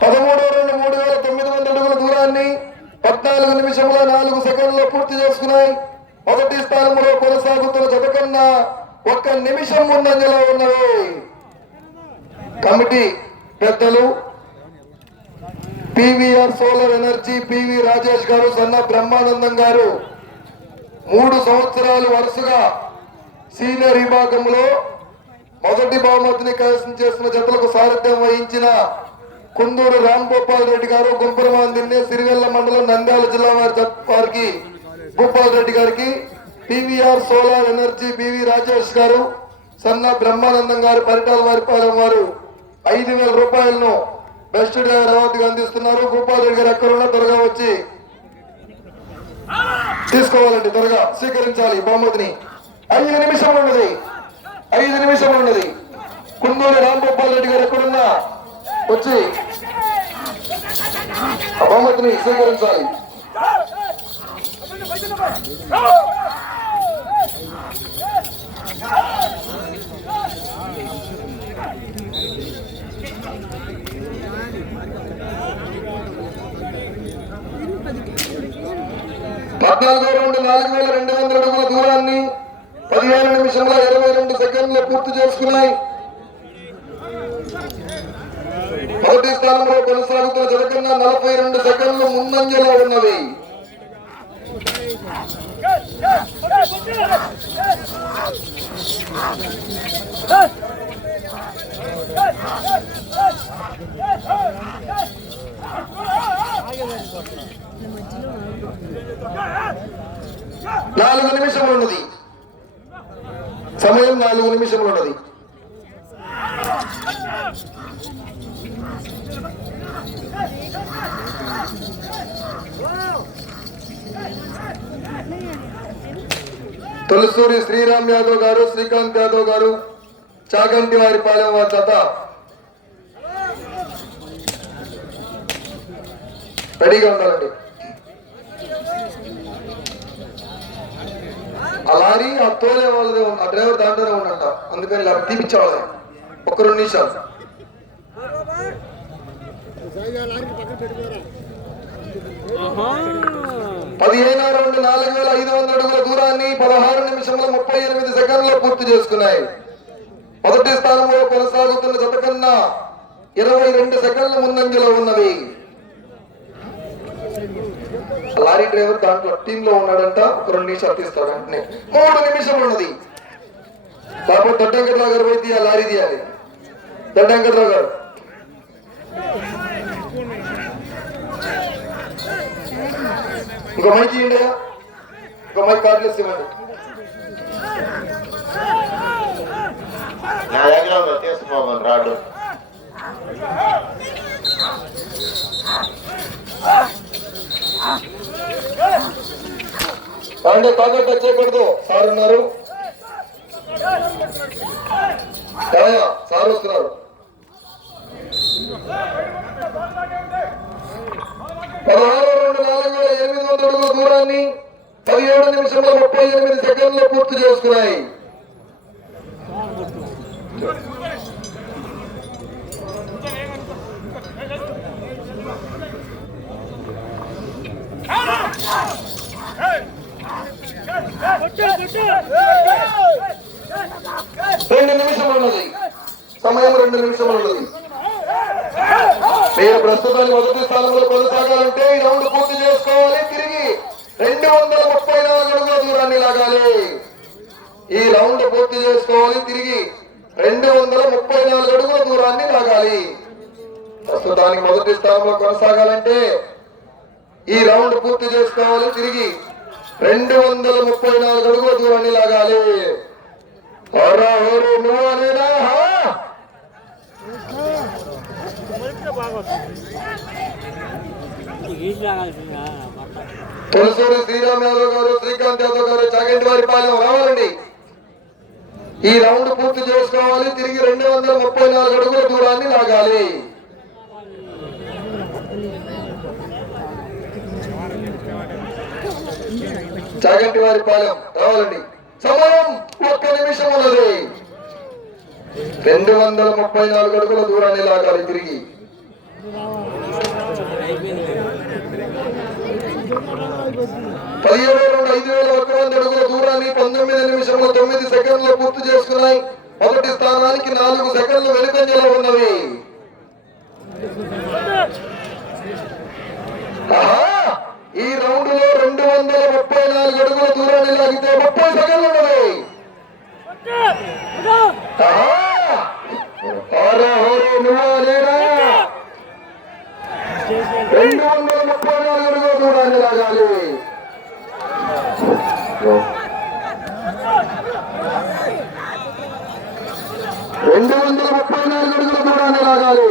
పదమూడు రెండు మూడు వేల తొమ్మిది వందల అడుగుల దూరాన్ని పద్నాలుగు నిమిషంలో నాలుగు సెకండ్లో పూర్తి చేసుకున్నాయి. మొదటి స్థానంలో కొనసాగుతున్న చదకన్నా ఒక్క నిమిషం ముందంజలో ఉన్నవి. కమిటీ పెద్దలు PVR solar energy PV Rajesh garu Sanna Brahmanandam గారు మూడు సంవత్సరాలు వరుసగా సీనియర్ విభాగంలో మొదటి బహుమతిని కైవసం చేసిన జతలకు సారథ్యం వహించిన కుందూరు రామ్ గోపాల్ రెడ్డి గారు గుంపురమాందిని సిరివెల్ల మండలం నంద్యాల జిల్లా వారి వారికి Gopal Reddy garu PVR solar energy BV Rajesh garu Sanna Brahmanandam గారు పరిటాల వారిపాలెం వారు ఐదు వేల రూపాయలను బెస్ట్ డ్రైవర్ అవార్డుగా అందిస్తున్నారు. గోపాల్ రెడ్డి గారు ఎక్కడున్నా త్వరగా వచ్చి తీసుకోవాలండి త్వరగా స్వీకరించాలి బహుమతిని. ఐదు నిమిషం ఉన్నది. ఐదు నిమిషం ఉన్నది. కుందూరు రాంగోపాల్ రెడ్డి గారు ఎక్కడున్నా? వచ్చి. బహుమతిని స్వీకరించాలి. పద్నాలుగో రౌండ్ నాలుగు వేల రెండు వందల అడుగుల దూరాన్ని పదిహేను నిమిషంలో ఇరవై రెండు సెకండ్లు పూర్తి చేసుకున్నాయి. మొదటి స్థానంలో కొనసాగుతున్న జనకన్నా నలభై రెండు సెకండ్లు ముందంజలో ఉన్నవి నాలుగు నిమిషం ఉన్నది. సమయం నాలుగు నిమిషములు ఉన్నది. తొలసూరి శ్రీరామ్ యాదవ్ గారు శ్రీకాంత్ యాదవ్ గారు చాగంటి వారి పాలెం వారి జత. రెడీగా ఉండాలండి. ఆ లారీ ఆ తోలే వాళ్ళదే ఆ డ్రైవర్ దాంట్లోనే ఉన్నట్ట అందుకని ఇలా తీపిచ్చేవాళ్ళం ఒక రెండు నిమిషాలు. పదిహేను రెండు నాలుగు వేల ఐదు వందల అడుగుల దూరాన్ని పదహారు నిమిషంలో ముప్పై ఎనిమిది సెకండ్లో పూర్తి చేసుకున్నాయి. మొదటి స్థానంలో కొనసాగుతున్న జత కన్నా ఇరవై రెండు సెకండ్ల ముందంజలో ఉన్నవి. లారీ డ్రైవర్ దాంట్లో టీమ్లో ఉన్నాడంట. ఒక రెండు నిమిషాలు తీస్తాడు వెంటనే. మూడు నిమిషం ఉన్నది. పాపం దొడ్డంకట్రావు గారు పోయి తీయాలి లారీ తీయాలి. దొడ్డంకట్రావు గారు. ఇంకో మైక్ ఇవ్వండి ఇంకో మైక్ కార్డులు ఇవ్వండి నా దగ్గర తీసుకోమని రాడు. అంటే తాకట్టు వచ్చేయకూడదు సార్ ఉన్నారు. సార్ వస్తున్నారు. పదహారు రెండు నాలుగు వేల ఎనిమిది వందల అడుగుల దూరాన్ని పదిహేడు నిమిషంలో ముప్పై ఎనిమిది సెకండ్లు పూర్తి చేసుకున్నాయి. రెండు నిమిషములు ఉన్నది. సమయం రెండు నిమిషములు ఉన్నది. మీరు ప్రస్తుతానికి మొదటి స్థానంలో కొనసాగాలంటే ఈ రౌండ్ పూర్తి చేసుకోవాలి. తిరిగి రెండు వందల ముప్పై నాలుగు అడుగుల దూరాన్ని లాగాలి. ఈ రౌండ్ పూర్తి చేసుకోవాలి. తిరిగి రెండు వందల ముప్పై నాలుగు అడుగుల దూరాన్ని లాగాలి. ప్రస్తుతానికి మొదటి స్థానంలో కొనసాగాలంటే ఈ రౌండ్ పూర్తి చేసుకోవాలి. తిరిగి రెండు వందల ముప్పై నాలుగు అడుగుల దూరాన్ని లాగాలి. హోరా హోరు నువ్వు అనేనా? హా? శ్రీరామ్ యాదవ్ గారు శ్రీకాంత్ యాదవ్ గారు చాగంటి వారి పాలెం రావాలండి. ఈ రౌండ్ పూర్తి చేసుకోవాలి తిరిగి రెండు వందల ముప్పై నాలుగు అడుగుల దూరాన్ని లాగాలి. చాగంటి వారి పాలెం రావాలండి. సమయం ఒక్క నిమిషం ఉన్నది. రెండు వందల ముప్పై నాలుగు అడుగుల దూరాన్ని లాగాలి తిరిగి. పదిహేడు రెండు ఐదు వేల ఒక వంద అడుగుల దూరాన్ని పంతొమ్మిది నిమిషంలో తొమ్మిది సెకండ్లు పూర్తి చేసుకున్నాయి. మొదటి స్థానానికి నాలుగు సెకండ్లు వెనుకంజలో ఉన్నవి. ఆహా! ఈ రౌండ్లో రెండు వందల ముప్పై నాలుగు అడుగుల దూరాన్ని లాగితే ముప్పై సెకండ్లు ఉన్నవి. రెండు వందల ముప్పై నాలుగు అడుగుల దూరాన్ని లాగాలి. రెండు వందల ముప్పై నాలుగు అడుగుల దూరాన్ని లాగాలి.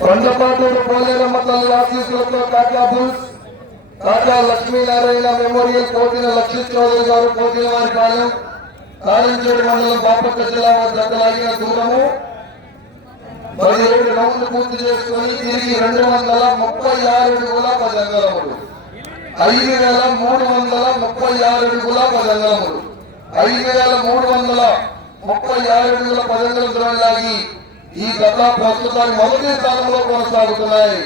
కొండపాటూరు పోలేరమ్మ తల్లి ఆశీస్సులతో కాకా బుల్స్ కాకా లక్ష్మీనారాయణ మెమోరియల్ కోటిన లక్ష్మీ చౌదరి గారు కోటిన వారి కాలం కారంచేడు మండలం బాపట్ల జిల్లా వద్ద లాగిన దూరము పదిహేడు రౌండ్లు పూర్తి చేసుకొని తిరిగి రెండు వందల ముప్పై ఆరు అడుగుల పది అంగళములు ఐదు వేల మూడు వందల ముప్పై ఆరు అడుగుల పది అంగళములు ఐదు వేల మూడు వందల ముప్పై ఆరు అడుగుల పది అంగళం దూరం లాగి ఈ గత ప్రస్తుతాన్ని మొదటి స్థానంలో కొనసాగుతున్నాయి.